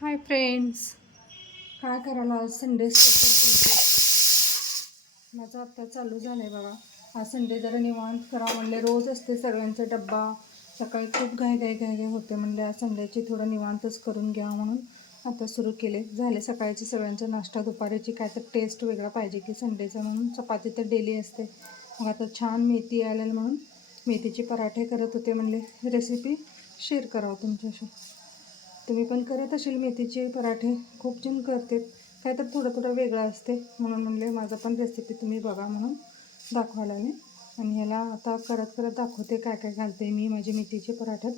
Hi friends, काय करायला आज संडे स्पेशल माझं आत्ता चालू झालं आहे बघा. आज संडे जरा निवांत करा म्हणले. रोज असते सर्वांचा डब्बा, सकाळी खूप घाई होते म्हणले. आज संडेची थोडं निवांतच करून घ्या म्हणून आता सुरू केले. झाले सकाळची सगळ्यांचा नाश्ता. दुपारीची काय तर टेस्ट वेगळा पाहिजे की संडेचं, म्हणून चपाती तर डेली असते. मग आता छान मेथी आलेली म्हणून मेथीचे पराठे करत होते. म्हणले रेसिपी शेअर करावं तुमच्याशी. तुम्ही पण करत असेल मेथीचे पराठे, खूप जण करते. काय तर थोडं थोडं वेगळं असते म्हणून म्हणले माझं पण रेसिपी तुम्ही बघा म्हणून दाखवायला आले. आणि ह्याला आता करत करत दाखवते काय काय घालते मी माझे मेथीचे पराठ्यात.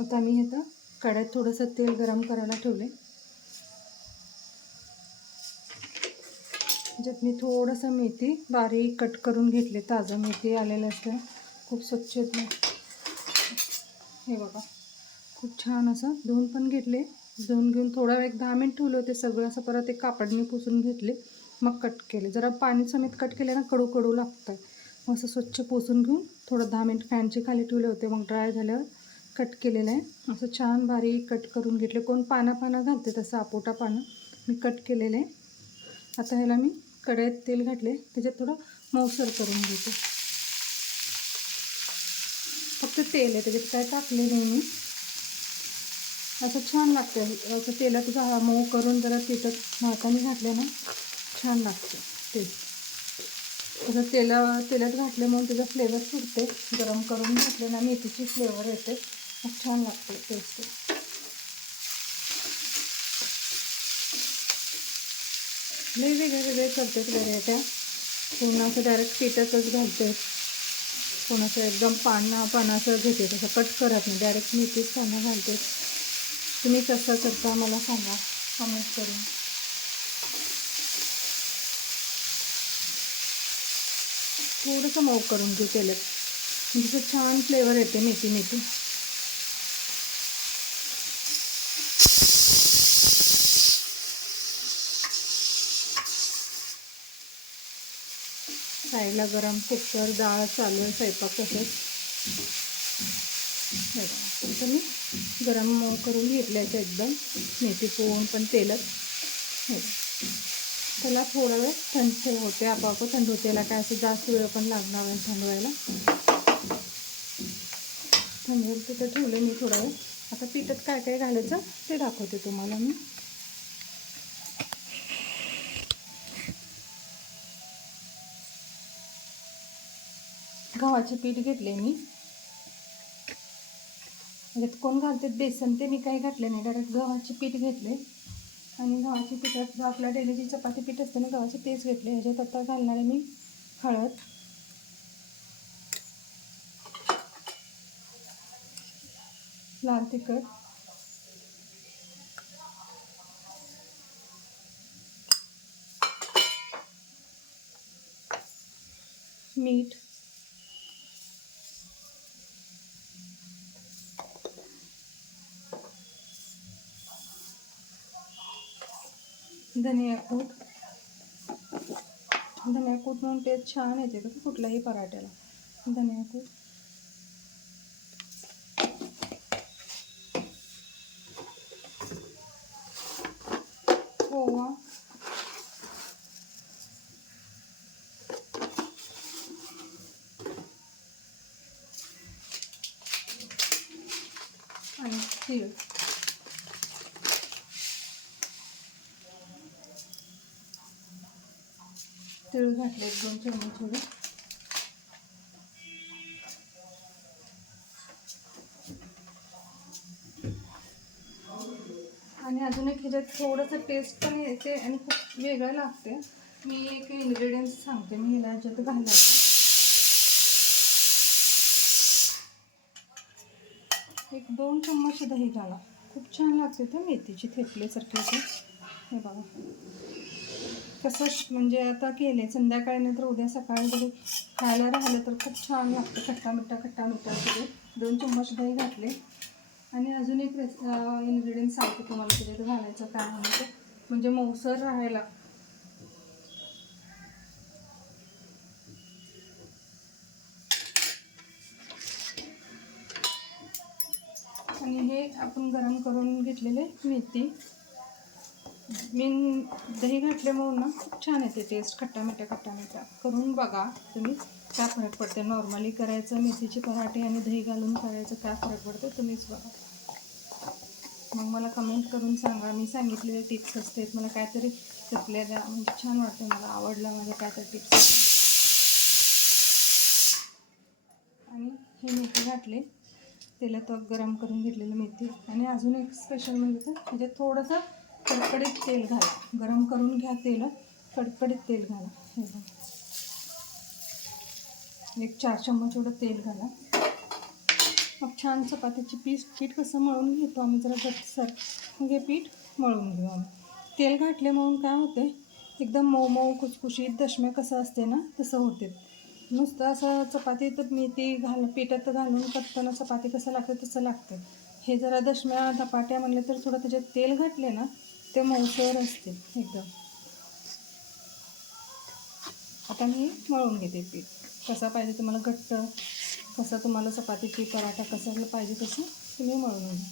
आता मी आता कढईत थोडंसं तेल गरम करायला ठेवले. ज्यात मी थोडंसं मेथी बारीक कट करून घेतले. ताजं मेथी आलेलं असतं, खूप स्वच्छ. हे बघा, खूप छान असं धुवून पण घेतले. धुवून घेऊन थोडा वेळ 10 मिनिट ठेवले होते सगळं. असं परत एक कापडने पुसून घेतले, मग कट केले. जरा पाणी समेत कट केले ना कडू कडू लागतं. मग असं स्वच्छ पुसून घेऊन थोडं 10 मिनिट फॅनचे खाली ठेवले होते. मग ड्राय झाल्यावर कट केलेलं आहे. असं छान बारीक कट करून घेतले. कोण पानं घालते, तसं आपोटा पानं मी कट केलेलं आहे. आता ह्याला मी कढईत तेल घातले, त्याच्यात थोडं मऊसर करून घेते. फक्त तेल आहे, त्याच्यात काय टाकले नाही मी. असं छान लागतं. असं तेलात मऊ करून जरा तिथं भाताने घातलं ना छान लागतं टेस्ट. तसं तेलात घातल्यामुळे त्याचा फ्लेवर सुटते. गरम करून घातले ना मेथीची फ्लेवर येते, मग छान लागते टेस्ट. वेगळे करतात व्हरायट्या. कोणाचं डायरेक्ट पिठातच घालते, कोणाचं एकदम पानाचं घेते. तसं कट करत नाही, डायरेक्ट मेथीच पानं घालते. तुम्ही कसं करता मला सांगा कमेंट करून. थोडंसं मऊ करून घेऊ तेलात, म्हणजे छान फ्लेवर येते मेथी. साईडला गरम कुकर, डाळ चालू आहे, स्वयंपाक तसंच. तर मी गरम मऊ करून घेतल्याचं एकदम मेथी पोहून पण तेलात. त्याला थोडा वेळ थंड होते, आपोआप थंड होते. त्याला काय असं जास्त वेळ पण लागणार नाही थंड व्हायला. थंडवर तिथं ठेवले मी थोडा वेळ. आता पिठात काय काय घालायचं ते दाखवते तुम्हाला मी. गव्हाचे पीठ घेतले मी. म्हणजे कोण घालते बेसन, ते मी काही घातले नाही. डायरेक्ट गव्हाचे पीठ घेतले. आणि गव्हाच्या पिठात आपल्या डेलीची चपाती पीठ असते ना गव्हाचे, तेच घेतले. ह्याच्यात आता घालणारे मी हळद, लाल तिखट, मीठ, धनियाकूट. धनियाकूट म्हणून टेस्ट छान येते तसं कुठल्याही पराठ्याला. धनियाकूट, ओवा, आणि तीळ. तीळ घातले 1-2 चमचे थोडे. आणि अजून एक ह्याच्यात थोडंसं टेस्ट पण येते आणि खूप वेगळं लागते. मी एक इन्ग्रेडियंट्स सांगते मी ह्याच्यात घालायचं. 1-2 चम्मच दही घाला, खूप छान लागते ते मेथीची थेपल्यासारखे. हे बघा कसं, म्हणजे आता केले संध्याकाळी नाही तर उद्या सकाळी जरी खायला राहिलं तर खूप छान लागतं. खट्टा मिठ्ठा सगळे. 2 चम्मच दही घातले. आणि अजून एक इन्ग्रेडियंट सांगते तुम्हाला त्याच्यात घालायचं काय म्हणते, म्हणजे मऊसर राहायला. आणि हे आपण गरम करून घेतलेले मेथी. मी दही घातल्यामुळं ना खूप छान येते टेस्ट, खट्टा मिठा करून बघा तुम्ही, काय फरक पडते. नॉर्मली करायचं मेथीचे पराठे आणि दही घालून करायचं, काय फरक पडतो तुम्हीच बघा. मग मला कमेंट करून सांगा. मी सांगितलेले टिप्स असतात, मला काहीतरी शिकलेल्या म्हणजे छान वाटतं, मला आवडलं माझ्या काहीतरी टिप्स. आणि हे मेथी घातले तेलात, गरम करून घेतलेलं मेथी. आणि अजून एक स्पेशल म्हणजे म्हणजे थोडंसं कडकडीत तेल घाला. गरम करून घ्या तेल, कडकडीत तेल घाला. हे बघा, एक 4 चम्मच एवढं तेल घाला. मग छान चपातीची पीठ कसं मळून घेतो आम्ही, जरा घट्टसर हे पीठ मळून घेऊ आम्ही. तेल घातल्यामुळं काय होते, एकदम मऊ मऊ कुसकुशीत दशम्या कसं असते ना तसं होते. नुसतं असं चपातीत मेथी पिठात घालून करताना चपाती कसं लागतं तसं लागतं. हे जरा दशम्या धपाट्या म्हणले तर थोडं त्याच्यात तेल घातले ना ते मऊसर असते एकदम. आता मी मळून घेते पीठ. कसा पाहिजे तुम्हाला घट्ट, कसं तुम्हाला चपातीची पराठा कसं पाहिजे तसं तुम्ही मळून घ्या.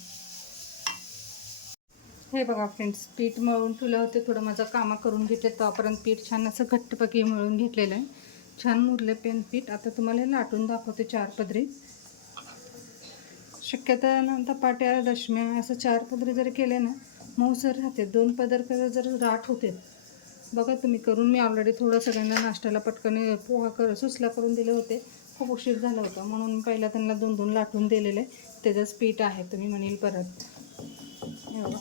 हे बघा फ्रेंड्स, पीठ मळून ठेवलं होते. थोडं माझं कामं करून घेतले तोपर्यंत पीठ छान असं घट्टपैकी मळून घेतलेलं आहे. छान मुरले पीठ. आता तुम्हाला हे लाटून दाखवते 4 पदरी. शक्यतो धपाट्या दशम्या असं 4 पदरी जर केले ना मऊसर राहते. 2 पदर जर राठ होते. बघा तुम्ही करून, मी ऑलरेडी थोडं सगळ्यांना नाश्त्याला पटकन पोहा सुसला करून दिले होते. खूप उशीर झाला होता म्हणून पहिला त्यांना 2 लाटून दिलेले. त्याचंच पीठ आहे, तुम्ही म्हणेल परत. एवढं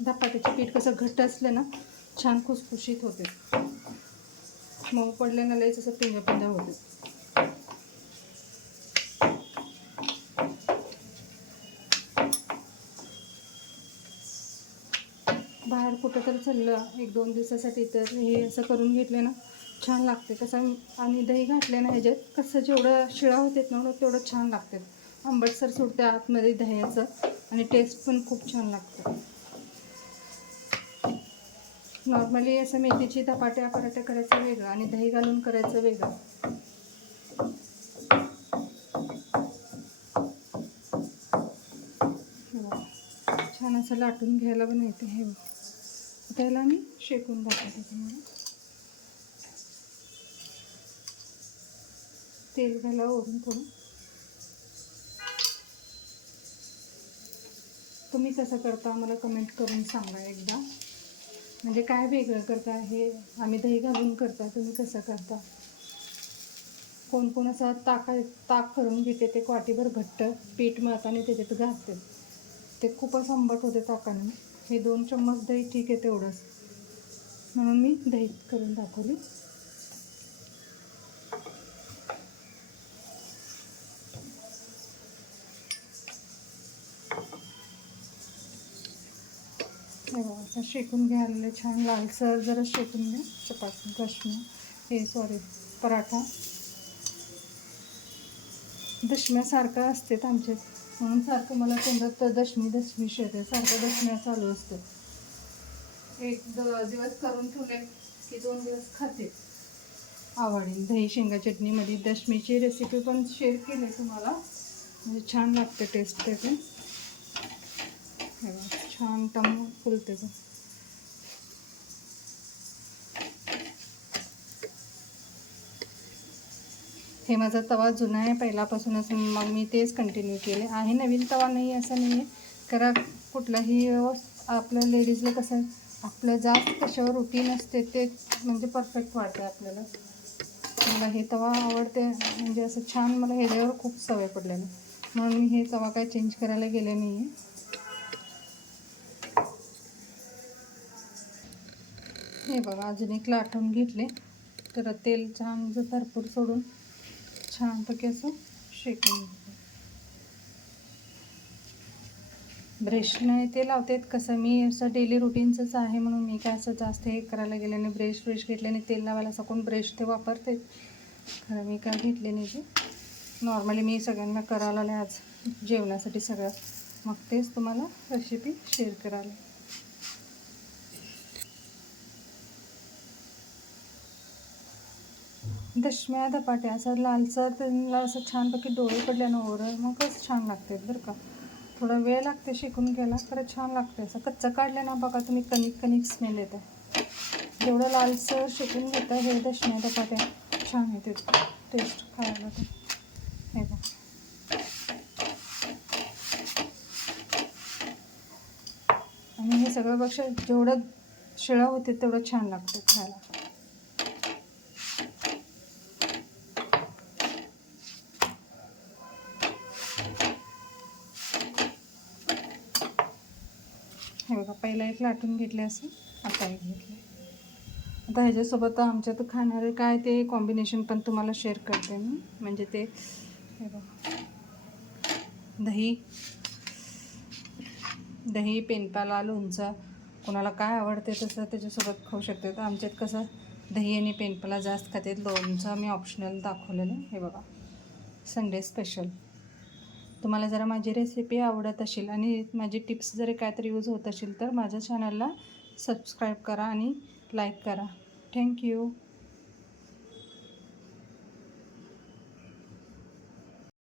धपाट्याचे पीठ कसं घट्ट असलं ना छान खुसखुशीत होते. मऊ पडले ना लयच असं पिंजा होते. बाहेर कुठं तर चाललं 1-2 दिवसासाठी तर हे असं करून घेतले ना छान लागते. कसं आणि दही घातले ना ह्याच्यात, कसं जेवढं शिळा होते ना तेवढं छान लागते. आंबटसर सुटते आतमध्ये दह्याचं आणि टेस्ट पण खूप छान लागतं. नॉर्मली असं मेथीची धपाट्या पराठा करायचं वेगळं आणि दही घालून करायचं वेगळं. छान असं लाटून घ्यायला पण येते. हे त्याला मी शेकून दाखवते तुम्हाला. तेल घाला वरून थोडं. तुम्ही कसं करता मला कमेंट करून सांगा एकदा. म्हणजे काय वेगळं करता, हे आम्ही दही घालून करता, तुम्ही कसं करता. कोण असं ताक करून घेते, ते वाटीभर घट्ट पीठ मळताना त्याच्यात घालते, ते खूपच आंबट होते ताकाने. हे 2 चम्मच दही ठीक आहे तेवढंच, म्हणून मी दही करून दाखवली. असं शेकून घ्यायला छान लालसर जरा शेकून घ्या. चपाती दशम्या पराठा दशम्यासारखं असते आमचे, म्हणून सारखं मला तोंडात दशमी शेते, सारखं दशम्या चालू असते. 1 दिवस करून ठेवले की 2 दिवस खाते. आवडेल. दही शेंगा चटणीमध्ये दशमीची रेसिपी पण शेअर केली तुम्हाला, म्हणजे छान लागते टेस्ट त्याचे. छान टम्म फुलते. हे माझा तवा जुना आहे पहिल्यापासूनच, मग मी तेच कंटिन्यू केले आहे. नवीन तवा नाही असं नाही आहे, कारण कुठलाही आपल्या लेडीजला कसं आपलं जास्त कशावर रुटीन असते ते म्हणजे परफेक्ट वाटते आपल्याला. मला हे तवा आवडते, म्हणजे असं छान मला ह्याच्यावर खूप सवय पडलेली, म्हणून मी हे तवा काय चेंज करायला गेले नाही आहे. हे बघा, अजून एक लाटून घेतले तर तेल छान भरपूर सोडून छानपैकी असं शेकून घेते. ब्रशने ते लावते. कसं मी असं डेली रुटीनचंच आहे म्हणून मी काय असं जास्त हे करायला गेले नाही. ब्रश घेतल्याने तेल लावायला असं कोण ब्रश ते वापरते, खरं मी काय घेतले नाही. ते नॉर्मली मी सगळ्यांना करायला आज जेवणासाठी सगळं, मग तेच तुम्हाला रेसिपी शेअर करायला. दशम्या धपाटे असं लालसर त्यांना असं छानपैकी डोळे पडले ना वर मगच छान लागते बरं का. थोडा वेळ लागते शिकून घ्यायला, खरं छान लागते. असं कच्चं काढलं ना बघा तुम्ही, कणिक कणिक स्मेल येते. जेवढं लालसर शिकून घेतं हे दशम्या धपाटे छान येते टेस्ट खायला. ते हे बघा आणि हे सगळं पेक्षा जेवढं शिळं होते तेवढं छान लागतं खायला. हे बघा पहिला एक लाटून घेतले असं, आता एक घेतले. आता ह्याच्यासोबत आमच्यात खाणारे काय ते कॉम्बिनेशन पण तुम्हाला शेअर करते मी. म्हणजे ते हे बघा दही पेनपाला लोणचं कोणाला काय आवडते तसं त्याच्यासोबत खाऊ शकते. तर आमच्यात कसं दही आणि पेनपाला जास्त खाते, लोणचं मी ऑप्शनल दाखवलेलं. हे बघा संडे स्पेशल. तुम्हाला जरा माझी रेसिपी आवडत असेल आणि माझी टिप्स जरी काहीतरी यूज होत असेल तर माझ्या चॅनलला सबस्क्राईब करा आणि लाईक करा. थँक्यू.